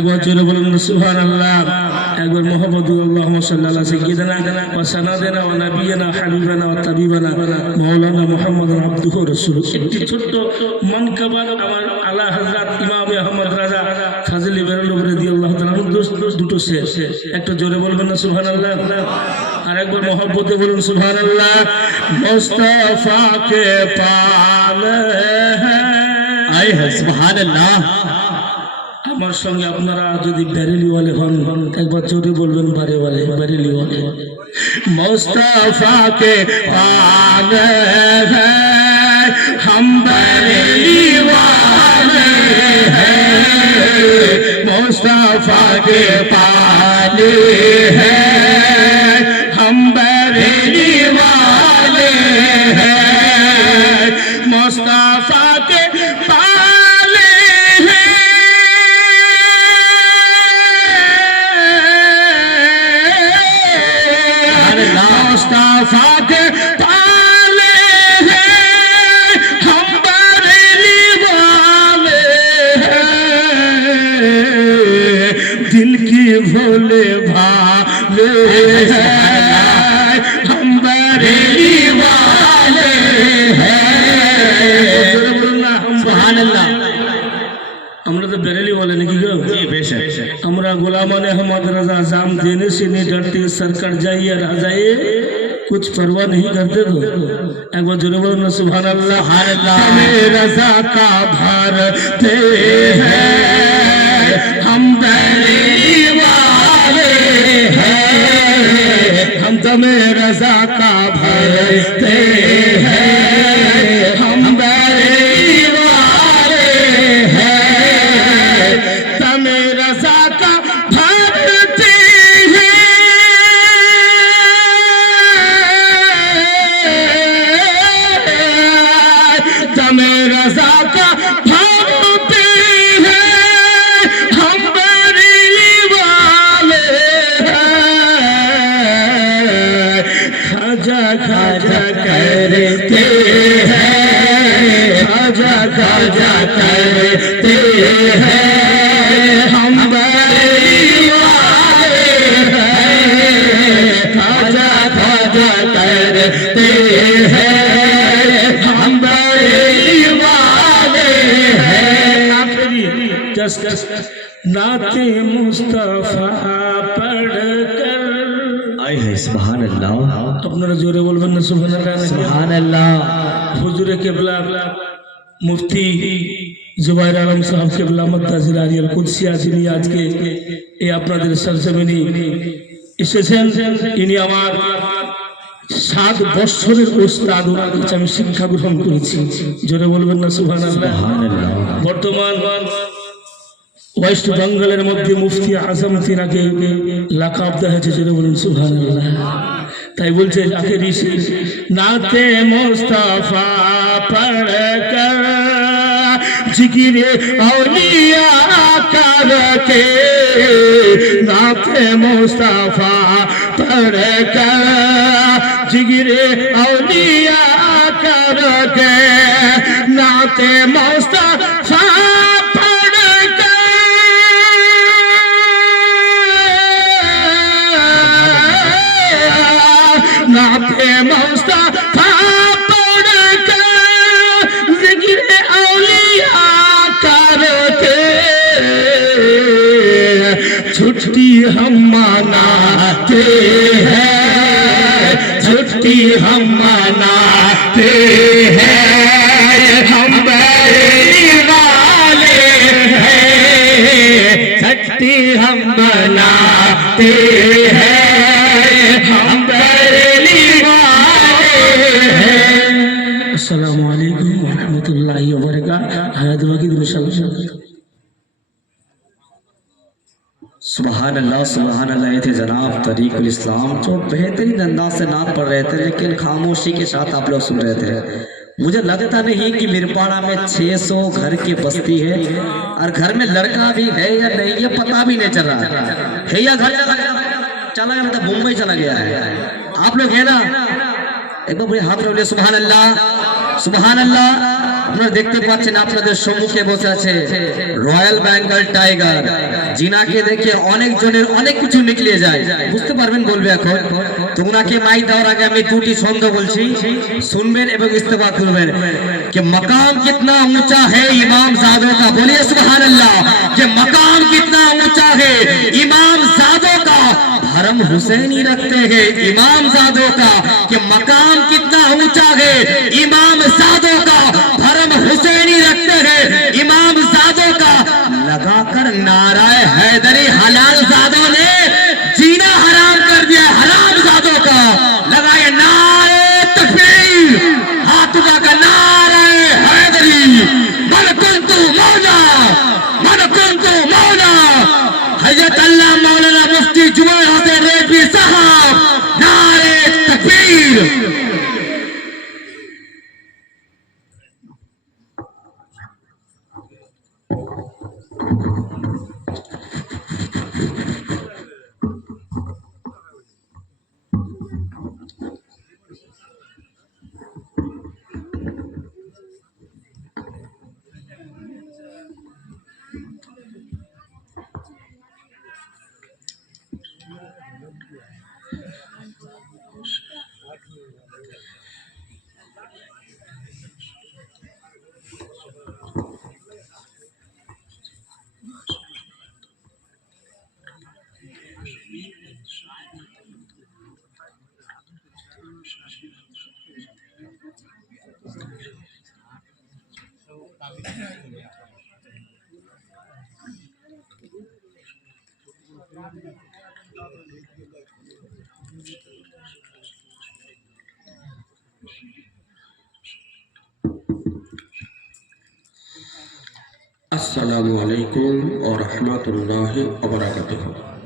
একবার জোরে বলুন সুবহানাল্লাহ। একবার মুহাম্মাদুল্লাহ সাল্লাল্লাহু সাইয়্যিদানা ওয়া সানাদানা ওয়া নাবিয়ানা হাবিবানা ওয়া তাবিবানা মাওলানা মুহাম্মাদুর আবদুহু রাসূলুহু। একটি ছোট্ট মানকাবা আমার আলা হযরত ইমাম আহমদ রাজা ফাজিলি বেরলভী রাদিয়াল্লাহু তাআলা দুটো শেষ। একটু জোরে বলবেন না সুবহানাল্লাহ? আর একবার মহব্বতে বলুন সুবহানাল্লাহ। মুস্তাফা কে পালে आए हैं सुभान अल्लाह। আমার সঙ্গে আপনারা যদি বেরেলিওয়ালে হন একবার জোরে বলবেন বারেবারে বেরেলিওয়ালে। মুস্তাফা কে পালে हैं हम बेरेलीवाले हैं, मुस्ताफा के पाले हैं हम बेरेलीवाले हैं, मुस्ताफा के पाले हैं मुस्ताफा के पाले हैं हम बेरेलीवाले हैं, दिल की भोले भाले हैं हम बेरेलीवाले हैं। सुभान अल्लाह। আমরা তো বেরেলি বলে নাকি গো? আমরা গোলামান अहमद रजा जाम देने से नहीं डरते, सरकार जाइए आ जाए कुछ परवाह नहीं करते। तो एक बार जोरे बोलो ना सुभान अल्लाह। हमें रजा का भरते हैं हम बेरेली वाले हैं, हम तुम्हें रजा का भरते हैं हम बेरेली वाले हैं, तुम्हें रजा का भरते हैं, तुम्हें रजा का भरते हैं हम बेरेली वाले हैं, खाजा खाजा करते हैं खाजा खाजा करते हैं हम बेरेली वाले हैं, खाजा खाजा करते हैं हम बेरेली वाले हैं। नाते मुस्तफा पढ़कर आए हैं सुभान अल्लाह। আপনারা জোরে বলবেন না সুবহানাল্লাহ? सुभान अल्लाह। হুজুরে কেবলা মুফতি জুবাইর আলম সাহেব কেবলা মুত্তাজির আলিয়াল কুদসিয়া যিনি আজকে এই আপনাদের সরজমিনে এসেছেন, ইনি আমার 7 বছরের উস্তাদ, ওনার কাছে আমি শিক্ষা গ্রহণ করেছি। জোরে বলবেন না সুবহানাল্লাহ? सुभान अल्लाह। বর্তমান ওয়েস্ট বেঙ্গলের মধ্যে মুফতি আজম তিনাকে লাকাব দেওয়া হয়েছে। জোরে বলুন সুবহানাল্লাহ। তাই বলছে আখেরি শেষ নাতে মুস্তাফা পড়कर जिगिरे औलिया करके, नाते मुस्तफा पढ़कर जिगिरे औलिया करके, नाते मुस्तफा नाते मुस्तफा पढ़कर जिक्र औलिया करके, छुट्टी हम मनाते हैं छुट्टी हम मनाते हैं हम बेरेली वाले हैं, छुट्टी हम मनाते हैं हम बेरेली वाले हैं। अस्सलामु अलैकुम व रहमतुल्लाहि व बरकातहू। हयात बाकी इंशाअल्लाह। सुभान अल्लाह सुभान अल्लाह। ये थे जनाब तरीकुल इस्लाम जो बेहतरीन अंदाज से नात पढ़ रहे थे, लेकिन खामोशी के साथ आप लोग सुन रहे थे। मुझे लगता नहीं कि मिरपाड़ा में 600 घर की बस्ती है और घर में लड़का भी है या नहीं ये पता भी नहीं चल रहा है या घर चला गया मतलब मुंबई चला गया है। आप लोग है ना, एक बार बड़े हाथ रखिए। सुभान अल्लाह सुभान अल्लाह। আপনারা দেখতে পাচ্ছেন আপনাদের সম্মুখে বসে আছে রয়্যাল বেঙ্গল টাইগার। জিনাকে দেখে অনেক জনের অনেক কিছু নিকলে যায়, বুঝতে পারবেন বলবে এখন। তো উনাকে মাইক দেওয়ার আগে আমি দুটি ছন্দ বলছি, শুনবেন এবং ইস্তেফা করবেন। कि मकाम कितना ऊंचा है इमाम ज़ादों का, बोलिए सुभान अल्लाह। कि मकाम कितना ऊंचा है इमाम ज़ादों का, धर्म हुसैनी रखते हैं इमाम ज़ादों का। कि मकाम कितना ऊंचा है इमाम ज़ादों का, धर्म हुसैनी रखते हैं इमाम ज़ादों का। लगाकर नाराए हैदरी हलाल ज़ादों ने जीना हराम कर दिया हराम ज़ादों का। लगाए नारे तकबीर, हाथ उठाकर नारे हैदरी, मन कुंतु मौला, मन कुंतु मौला। हजरत अल्लाह मौलाना मुफ्ती जुबैर हुसैन रिजवी साहब, नारे तकबीर। अस्सलामु अलैकुम व रहमतुल्लाहि व बरकातुहू।